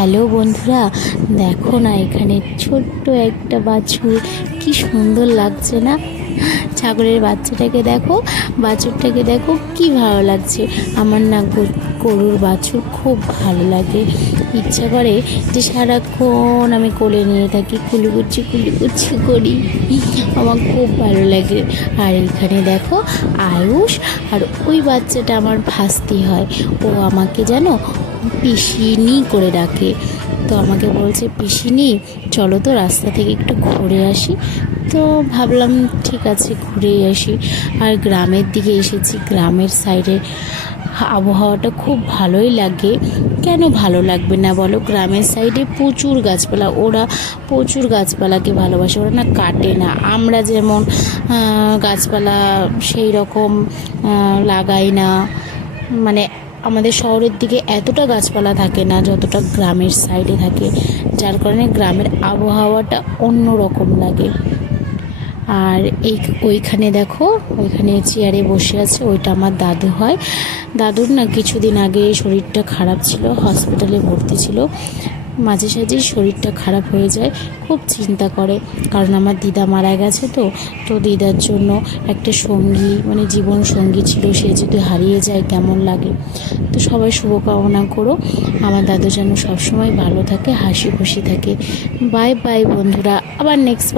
Hello বন্ধুরা, দেখো না এখানে ছোট্ট একটা বাছুর, কি সুন্দর লাগছে না? ছাগলের বাচ্চাটাকে দেখো, বাছুরটাকে দেখো, কি ভালো লাগছে। আমার না গরুর বাছুর খুব ভালো লাগে। ইচ্ছা করে যে সারাক্ষণ আমি কোলে নিয়ে থাকি, কুলুকুচি কুলুকুচি করি। আমার খুব ভালো লাগে। আর এখানে দেখো আয়ুষ, আর ওই বাচ্চাটা আমার ভাস্তি হয়। ও আমাকে জানো পিসিনি করে ডাকে। তো আমাকে বলছে, পিসিনি, চলো তো রাস্তা থেকে একটু ঘুরে আসি। তো ভাবলাম, ঠিক আছে, ঘুরেই আসি। আর গ্রামের দিকে এসেছি। গ্রামের সাইডে আবহাওয়াটা খুব ভালোই লাগে। কেন ভালো লাগবে না বলো? গ্রামের সাইডে প্রচুর গাছপালা। ওরা প্রচুর গাছপালাকে ভালোবাসে। ওরা না কাটে না। আমরা যেমন গাছপালা সেই রকম লাগাই না। মানে আমাদের শহরের দিকে এতটা গাছপালা থাকে না, যতটা গ্রামের সাইডে থাকে। যার কারণে গ্রামের আবহাওয়াটা অন্য রকম লাগে। আর এই ওইখানে দেখো, ওইখানে চেয়ারে বসে আছে, ওইটা আমার দাদু হয়। দাদুর না কিছুদিন আগে শরীরটা খারাপ ছিল হসপিটালে ভর্তি ছিল। মাঝে সাঝেই শরীরটা খারাপ হয়ে যায়, খুব চিন্তা করে। কারণ আমার দিদা মারা গেছে তো তো দিদার জন্য একটা সঙ্গী মানে জীবন সঙ্গী ছিল, সে যদি হারিয়ে যায় কেমন লাগে? তো সবাই শুভকামনা করো। আমার দাদু যেন সবসময় ভালো থাকে, হাসি খুশি থাকে। বাই বাই বন্ধুরা, আবার নেক্সট